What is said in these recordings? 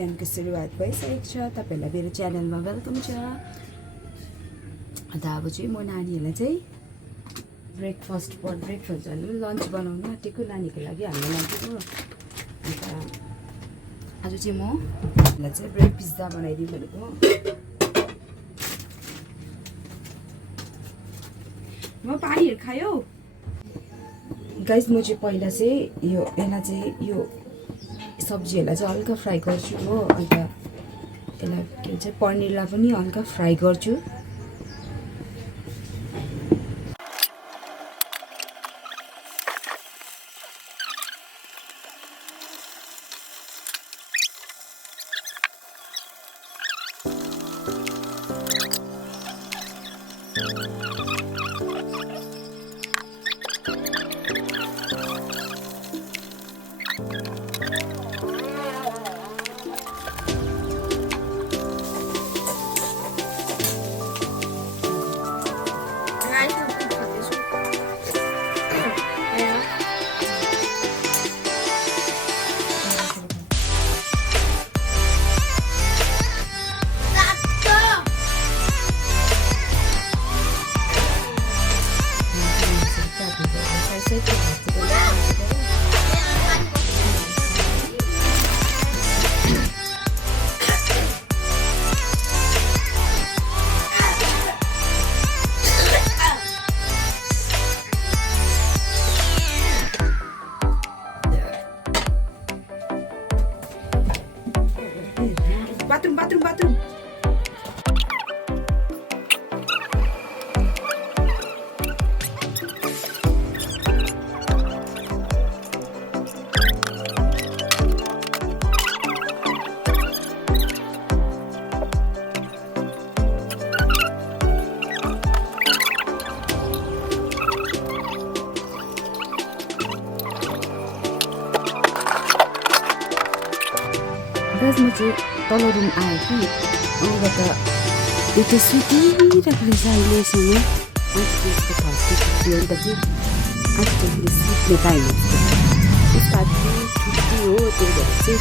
बिहानको सुरुवात भइसकेको छ। तपाईँहरूलाई मेरो च्यानलमा वेलकम छ। अन्त अब चाहिँ म नानीहरूलाई चाहिँ ब्रेकफास्ट लन्च बनाउनु आँटेको नानीको लागि हाम्रो लागि हो। अन्त आज चाहिँ म चाहिँ ब्रेड पिज्जा बनाइदिउँ भनेको। म पानीहरू खायो गाइस। म चाहिँ पहिला चाहिँ यसलाई चाहिँ यो सब्जीहरूलाई चाहिँ हल्का फ्राई गर्छु हो। अन्त यसलाई के भन्छ पनिरलाई पनि हल्का फ्राई गर्छु। Bathroom. म चाहिँ तल रुम आएँ कि अरूबाट त्यो सुतिरहेको रहेछ अहिलेसम्म। त्यसको फर्स्ट छुट्टी अन्त चाहिँ आजकल सुत्ने टाइम त्यसको छुट्टी हो। त्यही भएर चाहिँ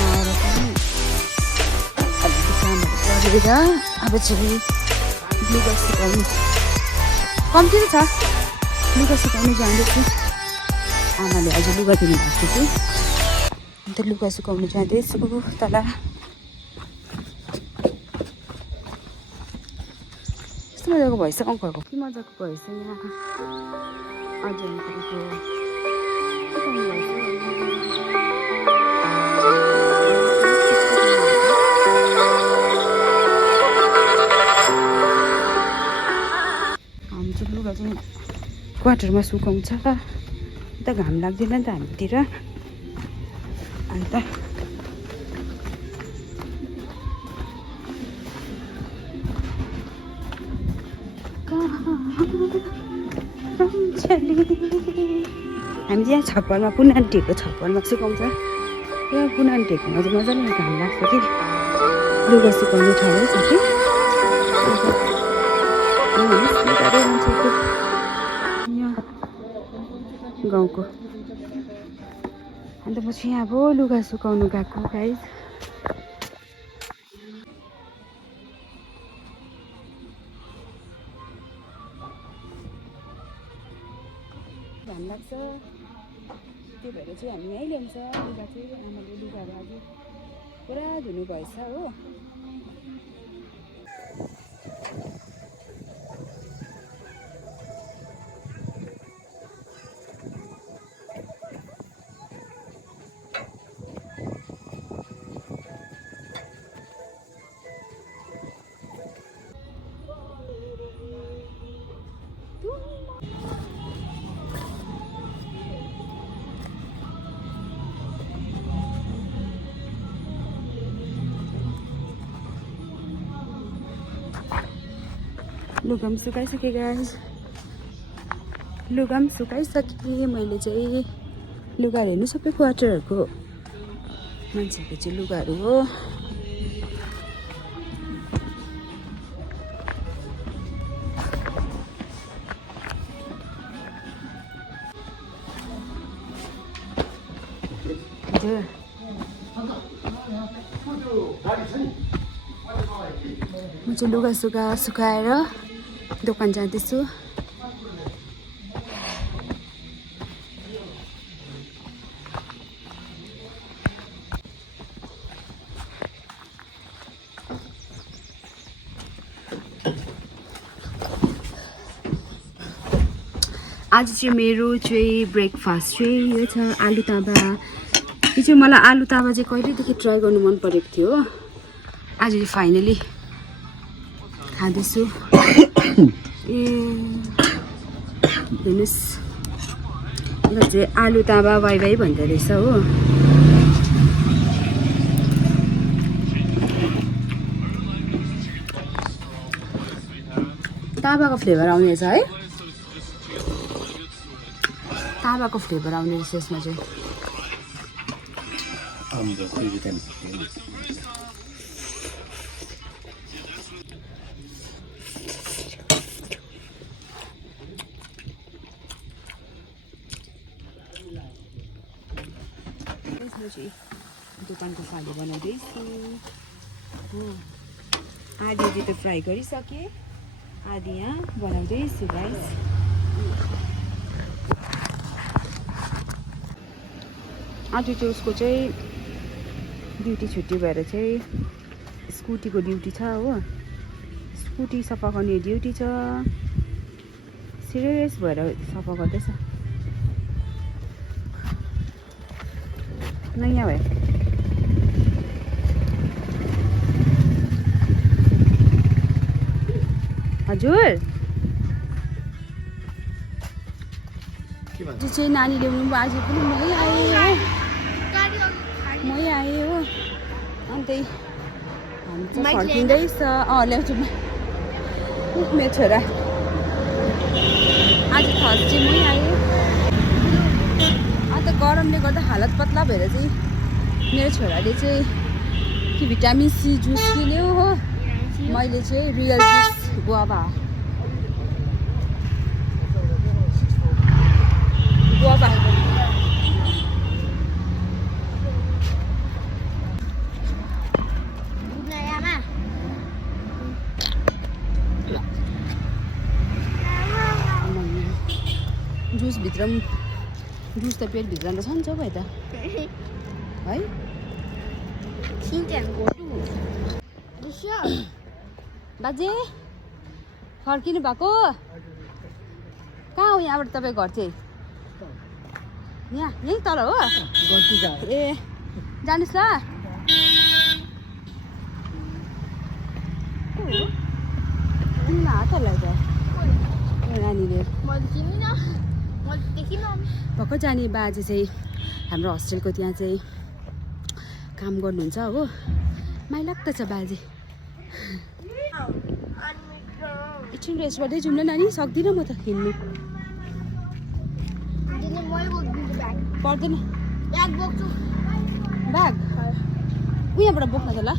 आएर पनि अलिकति कामहरू गरेर अब चाहिँ लुगा सुकाउनु कम्ती छ। लुगा सुकाउनु जाँदैछु। आमाले आज लुगा दिनु भएको थियो। अन्त लुगा सुकाउनु जाँदैछु तल। कस्तो मजाको भएछ अङ्कलको। के मजाको भएछ यहाँ आज अङ्कलको। हामी चाहिँ लुगा चाहिँ क्वार्टरमा सुकाउँछ। त घाम लाग्दैन नि त हामीतिर। अन्त हामी चाहिँ यहाँ छप्परमा पुनान्टीहरूको छप्परमा सुकाउँछ। यहाँ पुनान्टीहरूकोमा चाहिँ मजाले घाम लाग्छ कि लुगा सुकाउने ठाउँ छ कि गाउँको। अन्त पछि यहाँ अब लुगा सुकाउनु गएको गाइस। घाम लाग्छ त्यही भएर चाहिँ हामी यहीँ ल्याउँछ लुगा चाहिँ। आमाले लुगाहरू आज पुरा धुनु भएछ हो। लुगा पनि सुकाइसकेँ गाइस। लुगा पनि सुकाइसकेँ मैले चाहिँ। लुगाहरू हेर्नु सबै क्वार्टरहरूको मान्छेहरूको चाहिँ लुगाहरू हो। म चाहिँ लुगा सुगा सुकाएर दोकान जाँदैछु। आज चाहिँ मेरो चाहिँ ब्रेकफास्ट चाहिँ यो छ आलु ताबा। यो चाहिँ मलाई आलु ताबा चाहिँ कहिलेदेखि ट्राई गर्नु मन परेको थियो हो। आज चाहिँ फाइनली खाँदैछु। ए हेर्नुहोस् यो चाहिँ आलु ताबा वाइ वाइ भन्दो रहेछ हो। ताबाको फ्लेभर आउने रहेछ है, ताबाको फ्लेभर आउने रहेछ यसमा चाहिँ। यसमा चाहिँ दोकानको फाले बनाउँदैछु हो। आधी चाहिँ त फ्राई गरिसकेँ, आधी यहाँ बनाउँदैछु गाइस। आज चाहिँ उसको चाहिँ ड्युटी छुट्टी भएर चाहिँ स्कुटीको ड्युटी छ हो। स्कुटी सफा गर्ने ड्युटी छ, सिरियस भएर सफा गर्दैछ। नयाँ भयो हजुर। आज चाहिँ नानी ल्याउनु आज पनि मै आएँ हो। अन्त हामी चाहिँ फर्किँदैछ। ल्याउँछु मेरो छोरा। आज थर्सडे मै आएँ। अन्त गरमले गर्दा हालत पतला भएर चाहिँ मेरो छोराले चाहिँ कि भिटामिन सी जुस किन्यो हो। मैले चाहिँ रियल जुस गुआवा जुस भित्र जुस त पेटभित्र त छन्छ भाइ त है। बाजे फर्किनु भएको कहाँ हो? यहाँबाट तपाईँ घर चाहिँ यहाँ यहीँ तल हो। ए जानुहोस् ल। हात हल्लाउँछ नानीले। भर्खर जाने बाजे चाहिँ हाम्रो हस्टेलको त्यहाँ चाहिँ काम गर्नुहुन्छ हो। माइलाग्दो छ बाजे। एकछिन रेस्ट गर्दै जाउँ न नानी, सक्दिनँ म त हिँड्नु। पर्दैन ब्याग उहाँबाट बोक्न त ल।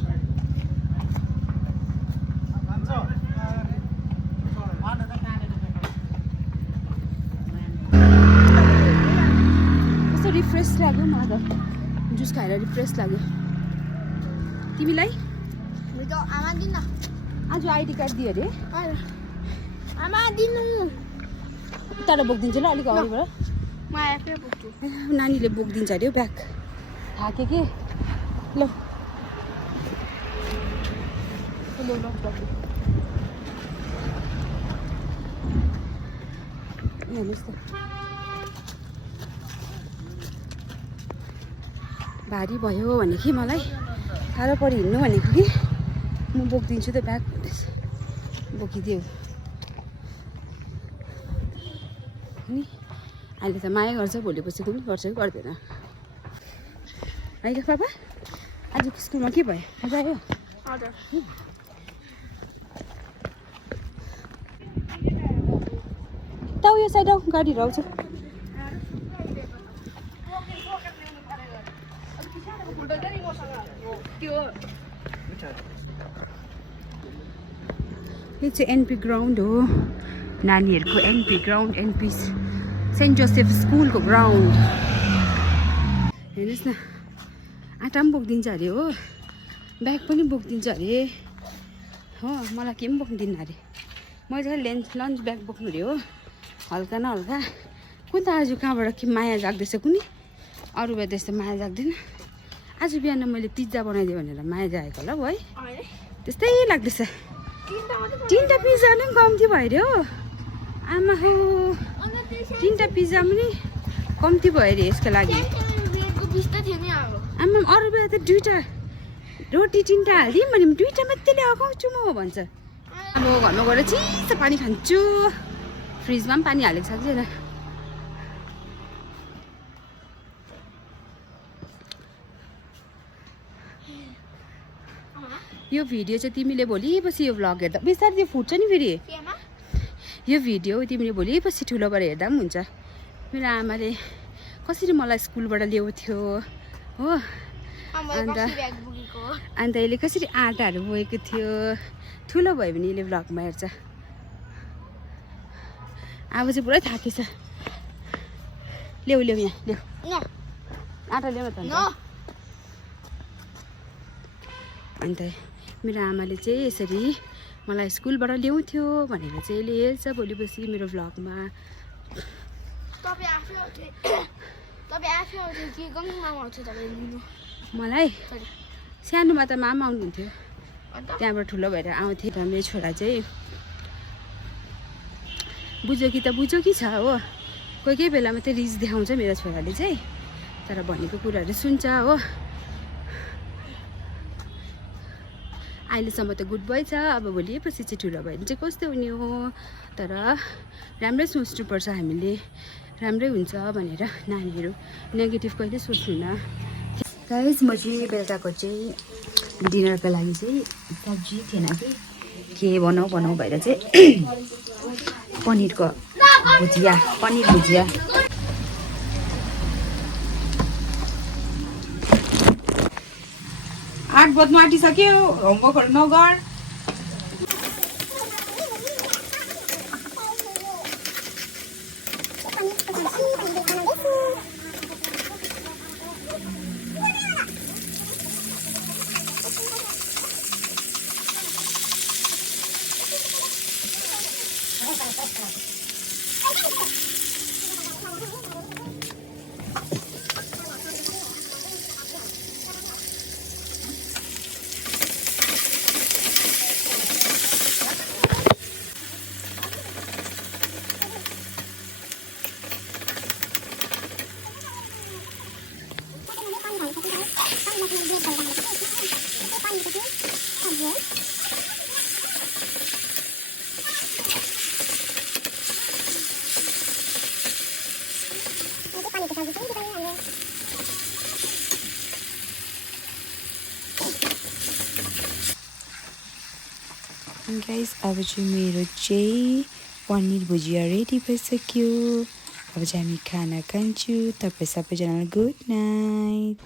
कस्तो रिफ्रेस लाग्यो मलाई त, जुस खाएर रिफ्रेस लाग्यो। तिमीलाई आज आइडी कार्ड दियो अरे। आमा दिनु तर बोकिदिन्छु ल अलिक अगाडिबाट। नानीले बोकिदिन्छ अरे ब्याग। थाक्यो कि ल हेर्नुहोस् त भारी भयो भने कि मलाई साह्रो पऱ्यो हिँड्नु भनेको कि म बोकिदिन्छु त ब्याग बोकिदियो नि। अहिले त माया गर्छ, भोलिपछि पनि गर्छ कि गर्दैन होइन पापा? आजको स्कुलमा के भयो? मजा आयो? त उयो साइड आऊ, गाडीहरू आउँछ। यो चाहिँ एनपी ग्राउन्ड हो, नानीहरूको NP ground, NP Saint Joseph स्कुलको ग्राउन्ड। हेर्नुहोस् न आँटा पनि बोकिदिन्छ अरे हो। ब्याग पनि बोकिदिन्छ अरे हो मलाई के पनि बोक्दिनँ अरे मैले चाहिँ लन्च ब्याग बोक्नु अरे हो हल्का न हल्का कुन त आज कहाँबाट के माया जाग्दैछ कुनै अरू बेला त्यस्तो माया जाग्दैन आज बिहान मैले पिज्जा बनाइदिएँ भनेर माया जागेको होला है त्यस्तै लाग्दैछ 3टा पिज्जा पनि कम्ती भयो अरे हो आमा हो 3टा पिज्जा पनि कम्ती भयो अरे यसको लागि आमा अरू बेला त 2टा रोटी 3टा हालिदिउँ भने 2टा मात्रै ल्याउँछु म भन्छ अब घरमा गएर चिसो पानी खान्छु फ्रिजमा पनि पानी हालेको छ कि छैन यो भिडियो चाहिँ तिमीले भोलिपछि यो भ्लग हेर्दा बिस्तारै त्यो फुट्छ नि फेरि यो भिडियो तिमीले भोलिपछि ठुलो भएर हेर्दा पनि हुन्छ मेरो आमाले कसरी मलाई स्कुलबाट ल्याउँथ्यो हो अन्त यसले कसरी आँटाहरू बोकेको थियो ठुलो भयो भने यसले भ्लगमा हेर्छ अब चाहिँ पुरै थाकेछ ल्याउ यहाँ ल्याउ आँटा ल्याउ त अन्त मेरो आमाले चाहिँ यसरी मलाई स्कुलबाट ल्याउँथ्यो भनेर चाहिँ यसले हेर्छ भोलिपछि मेरो भ्लगमा मलाई सानोमा त मामा आउनुहुन्थ्यो त्यहाँबाट ठुलो भएर आउँथेँ र मेरो छोरा चाहिँ बुझ्यो कि त बुझ्यो कि छ हो कोही कोही बेला मात्रै रिस देखाउँछ मेरो छोराले चाहिँ तर भनेको कुराहरू सुन्छ हो अहिलेसम्म त गुड बोय छ अब भोलिपछि चाहिँ ठुलो भयो भने चाहिँ कस्तो हुने हो तर राम्रै सोच्नुपर्छ हामीले राम्रै हुन्छ भनेर नानीहरू नेगेटिभ कहिले सोच्नुहुन्न गाइस म चाहिँ बेलुकाको चाहिँ डिनरको लागि चाहिँ सब्जी थिएन कि के बनाऊ भएर चाहिँ पनिर भुजिया 8 बज्नु आँटिसक्यो होमवर्कहरू नगर गाइस अब चाहिँ मेरो चाहिँ पनिर भुजिया रेडी भइसक्यो अब चाहिँ हामी खाना खान्छु तपाईँ सबैजनालाई गुड नाइट